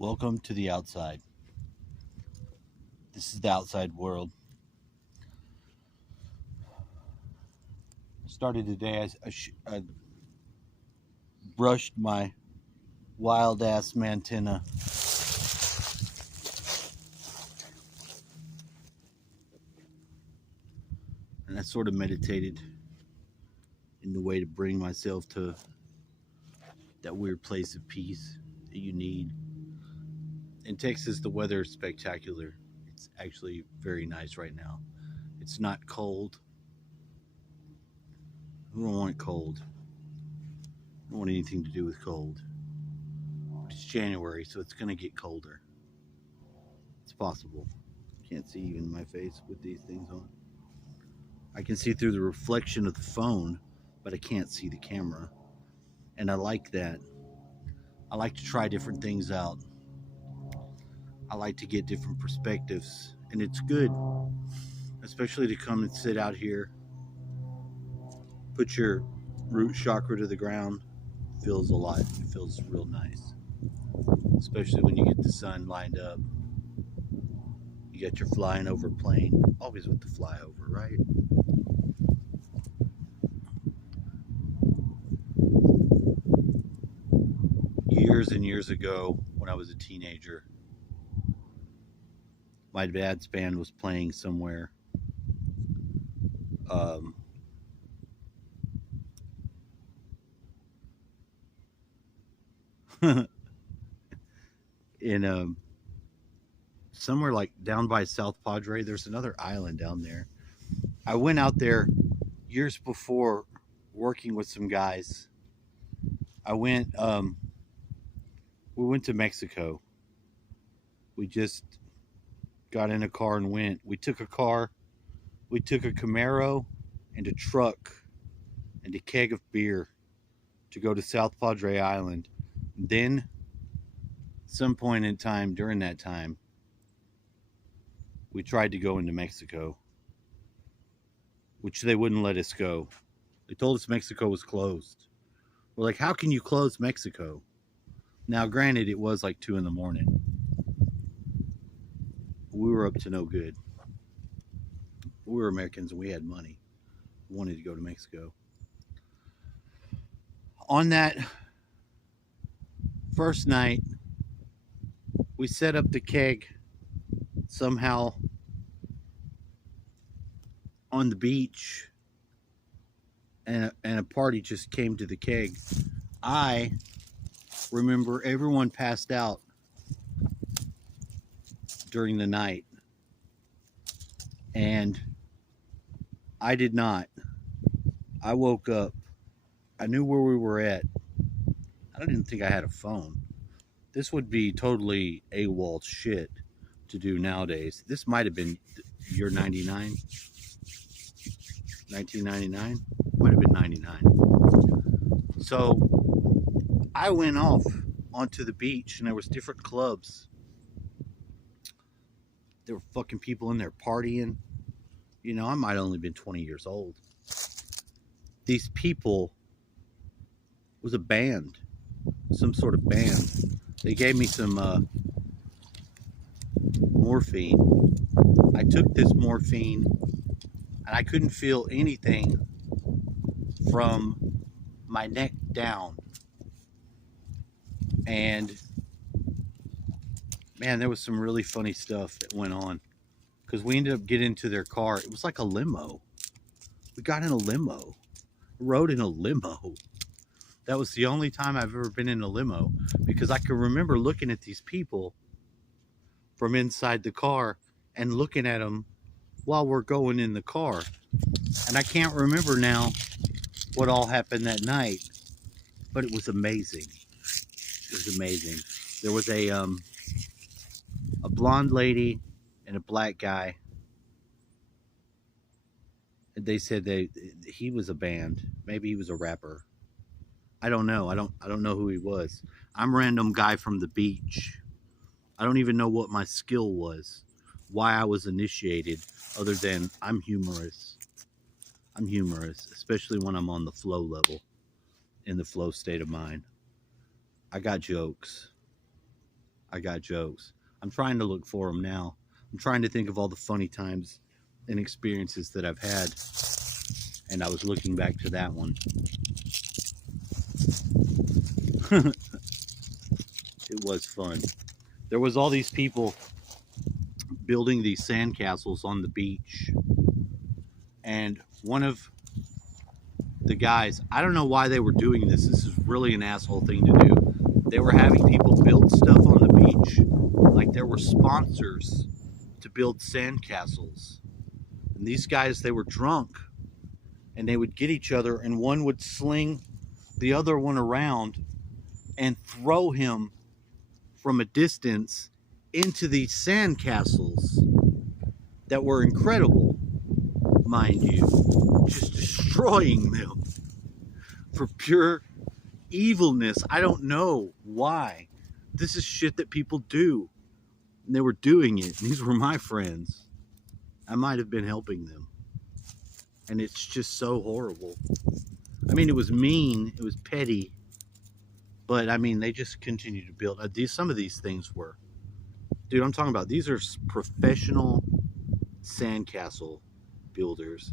Welcome to the outside. This is the outside world. Started today. I brushed my wild ass mantenna. And I sort of meditated in the way to bring myself to that weird place of peace that you need. In Texas, the weather is spectacular. It's actually very nice right now. It's not cold. Who don't want cold? I don't want anything to do with cold. But it's January, so it's going to get colder. It's possible. Can't see even my face with these things on. I can see through the reflection of the phone, but I can't see the camera. And I like that. I like to try different things out. I like to get different perspectives. And it's good, especially to come and sit out here, put your root chakra to the ground. Feels alive. It feels real nice. Especially when you get the sun lined up. You got your flying over plane. Always with the flyover, right? Years and years ago, when I was a teenager, my dad's band was playing somewhere. In somewhere like down by South Padre. There's another island down there. I went out there years before working with some guys. I went. We went to Mexico. We just got in a car and went. We took a car. We took a Camaro and a truck and a keg of beer to go to South Padre Island. Then, some point in time during that time, we tried to go into Mexico, which they wouldn't let us go. They told us Mexico was closed. We're like, how can you close Mexico? Now, granted, it was like 2 a.m. We were up to no good. We were Americans and we had money. We wanted to go to Mexico. On that first night, we set up the keg somehow on the beach, and a party just came to the keg. I remember everyone passed out during the night, and I did not. I woke up. I knew where we were at. I didn't think I had a phone. This would be totally AWOL shit to do nowadays. This might have been year 99. 1999? Might have been 99. So I went off onto the beach and there was different clubs. There were fucking people in there partying. You know, I might have only been 20 years old. These people was a band, some sort of band. They gave me some morphine. I took this morphine and I couldn't feel anything from my neck down. And man, there was some really funny stuff that went on because we ended up getting into their car. It was like a limo. We got in a limo, rode in a limo. That was the only time I've ever been in a limo because I can remember looking at these people from inside the car and looking at them while we're going in the car. And I can't remember now what all happened that night, but it was amazing. It was amazing. There was a blonde lady and a black guy. And they said he was a band. Maybe he was a rapper. I don't know. I don't know who he was. I'm a random guy from the beach. I don't even know what my skill was, why I was initiated, other than I'm humorous. I'm humorous, especially when I'm on the flow level, in the flow state of mind. I got jokes. I got jokes. I'm trying to look for them now. I'm trying to think of all the funny times and experiences that I've had. And I was looking back to that one. It was fun. There was all these people building these sandcastles on the beach. And one of the guys, I don't know why they were doing this. This is really an asshole thing to do. They were having people build stuff on the beach. Like there were sponsors to build sandcastles. And these guys, they were drunk. And they would get each other, and one would sling the other one around and throw him from a distance into these sandcastles that were incredible, mind you, just destroying them for pure evilness. I don't know why. This is shit that people do. And they were doing it. These were my friends. I might have been helping them. And it's just so horrible. I mean, it was mean. It was petty. But, I mean, they just continued to build. Some of these things were. Dude, I'm talking about, these are professional sandcastle builders.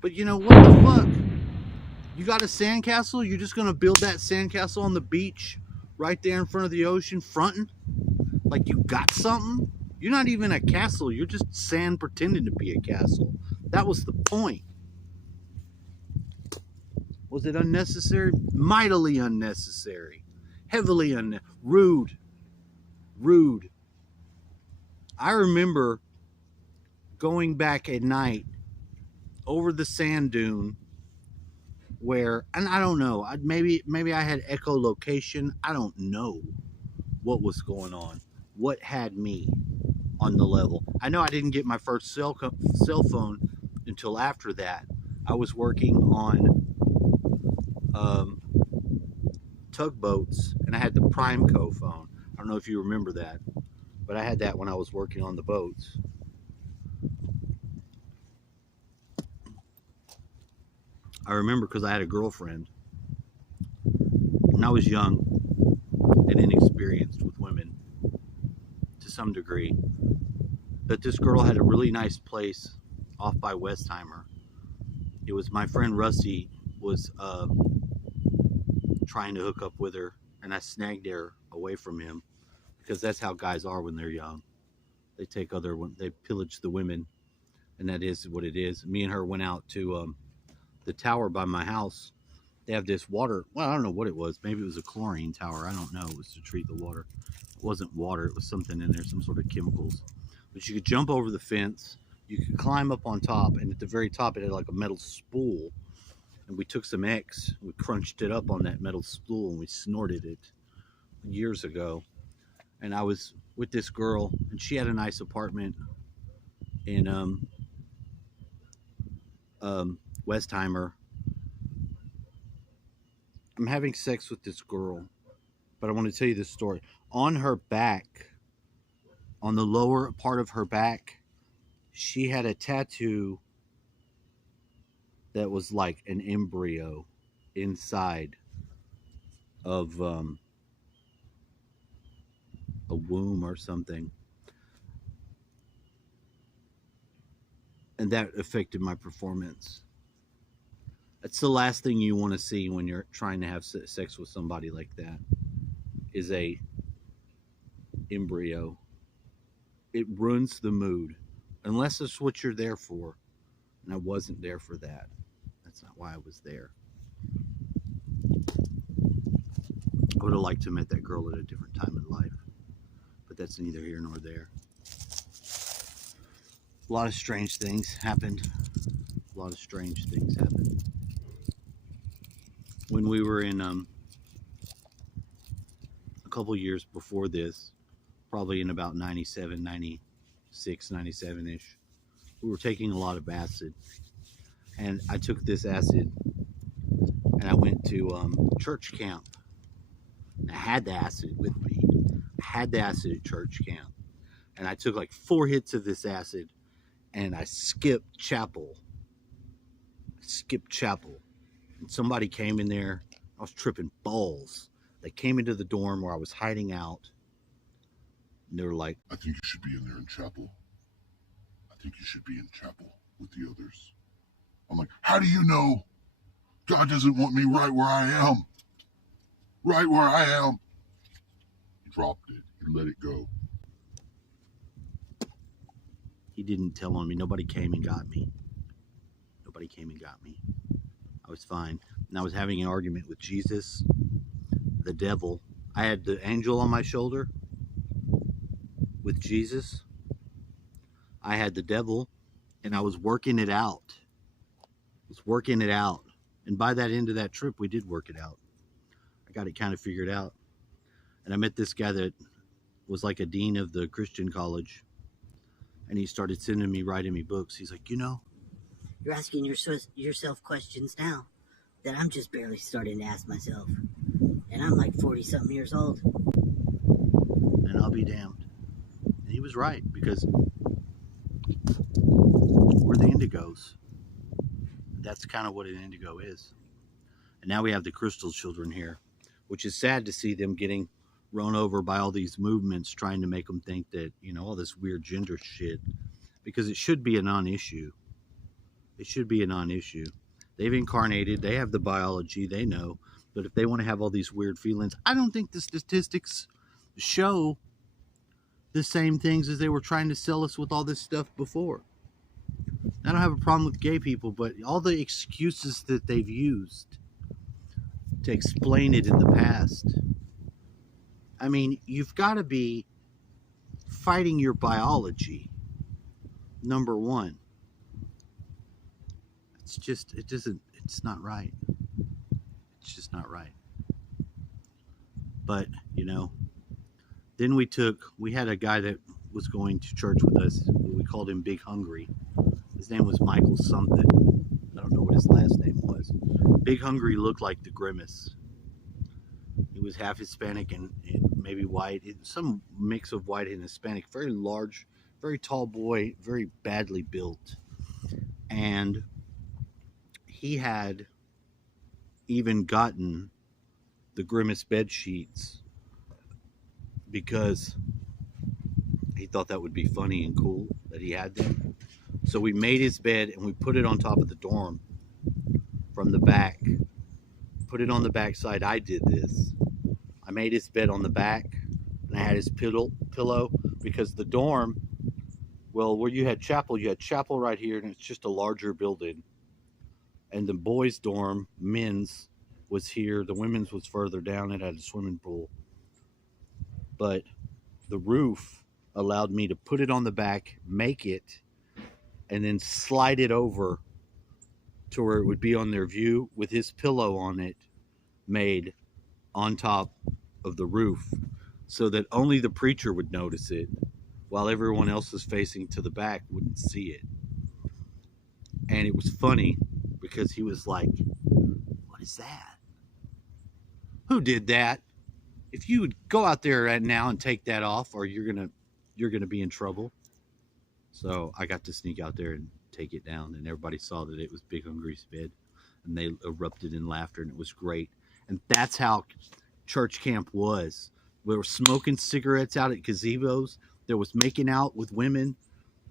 But, you know, what the fuck? You got a sandcastle? You're just going to build that sandcastle on the beach right there in front of the ocean, fronting? Like you got something? You're not even a castle. You're just sand pretending to be a castle. That was the point. Was it unnecessary? Mightily unnecessary. Heavily rude. Rude. I remember going back at night over the sand dune where, and I don't know, maybe I had echolocation. I don't know what was going on. What had me on the level. I know I didn't get my first cell phone until after that. I was working on tugboats, and I had the Primeco phone. I don't know if you remember that, but I had that when I was working on the boats. I remember because I had a girlfriend, and I was young and inexperienced with women to some degree. But this girl had a really nice place off by Westheimer. It was my friend Rusty was trying to hook up with her, and I snagged her away from him because that's how guys are when they're young. They take they pillage the women, and that is what it is. Me and her went out to the tower by my house. They have this water. Well, I don't know what it was. Maybe it was a chlorine tower. I don't know. It was to treat the water. It wasn't water. It was something in there, some sort of chemicals. But you could jump over the fence. You could climb up on top, and at the very top, it had like a metal spool. And we took some X, we crunched it up on that metal spool, and we snorted it years ago. And I was with this girl, and she had a nice apartment in Westheimer. I'm having sex with this girl, but I want to tell you this story. On her back, on the lower part of her back, she had a tattoo that was like an embryo inside of a womb or something. And that affected my performance. That's the last thing you want to see when you're trying to have sex with somebody like that, is a embryo. It ruins the mood, unless it's what you're there for. And I wasn't there for that. That's not why I was there. I would have liked to have met that girl at a different time in life, but that's neither here nor there. A lot of strange things happened. When we were in a couple years before this, probably in about 97, 96, 97-ish, we were taking a lot of acid. And I took this acid and I went to church camp. I had the acid with me. I had the acid at church camp. And I took like 4 hits of this acid and I skipped chapel. And somebody came in there. I was tripping balls. They came into the dorm where I was hiding out. And they were like, I think you should be in there in chapel. I think you should be in chapel with the others. I'm like, how do you know? God doesn't want me right where I am. Right where I am. He dropped it. He let it go. he didn't tell on me. Nobody came and got me. Nobody came and got me. I was fine. And I was having an argument with Jesus, the devil. I had the angel on my shoulder with Jesus. I had the devil, and I was working it out. And by that end of that trip, we did work it out. I got it kind of figured out. And I met this guy that was like a dean of the Christian college. And he started sending me, writing me books. He's like, you're asking yourself questions now that I'm just barely starting to ask myself. And I'm like 40-something years old. And I'll be damned. And he was right, because we're the indigos. That's kind of what an indigo is. And now we have the crystal children here, which is sad to see them getting run over by all these movements trying to make them think that, all this weird gender shit, because it should be a non-issue. It should be a non-issue. They've incarnated, they have the biology, they know, but if they want to have all these weird feelings, I don't think the statistics show the same things as they were trying to sell us with all this stuff before. I don't have a problem with gay people, but all the excuses that they've used to explain it in the past. I mean, you've got to be fighting your biology, number one. It's not right. It's just not right. But, then we had a guy that was going to church with us. We called him Big Hungry. His name was Michael something. I don't know what his last name was. Big Hungry looked like the Grimace. He was half Hispanic and maybe white. Some mix of white and Hispanic. Very large, very tall boy, very badly built. And he had even gotten the Grimace bed sheets because he thought that would be funny and cool that he had them. So we made his bed and we put it on top of the dorm from the back. Put it on the back side. I did this. I made his bed on the back and I had his pillow because the dorm, well, where you had chapel right here, and it's just a larger building. And the boys' dorm, men's, was here. The women's was further down. It had a swimming pool. But the roof allowed me to put it on the back, make it, and then slide it over to where it would be on their view with his pillow on it made on top of the roof so that only the preacher would notice it while everyone else is facing to the back wouldn't see it. And it was funny because he was like, "What is that? Who did that? If you would go out there right now and take that off, or you're gonna be in trouble." So I got to sneak out there and take it down, and everybody saw that it was Big Hungry's bed, and they erupted in laughter, and it was great. And that's how church camp was. We were smoking cigarettes out at gazebos. There was making out with women.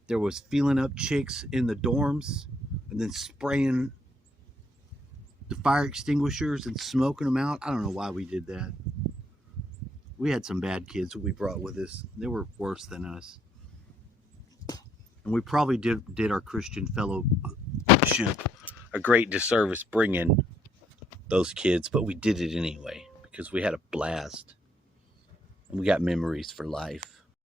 There was feeling up chicks in the dorms, and then spraying the fire extinguishers and smoking them out. I don't know why we did that. We had some bad kids that we brought with us. They were worse than us. And we probably did our Christian fellowship a great disservice bringing those kids, but we did it anyway because we had a blast. And we got memories for life.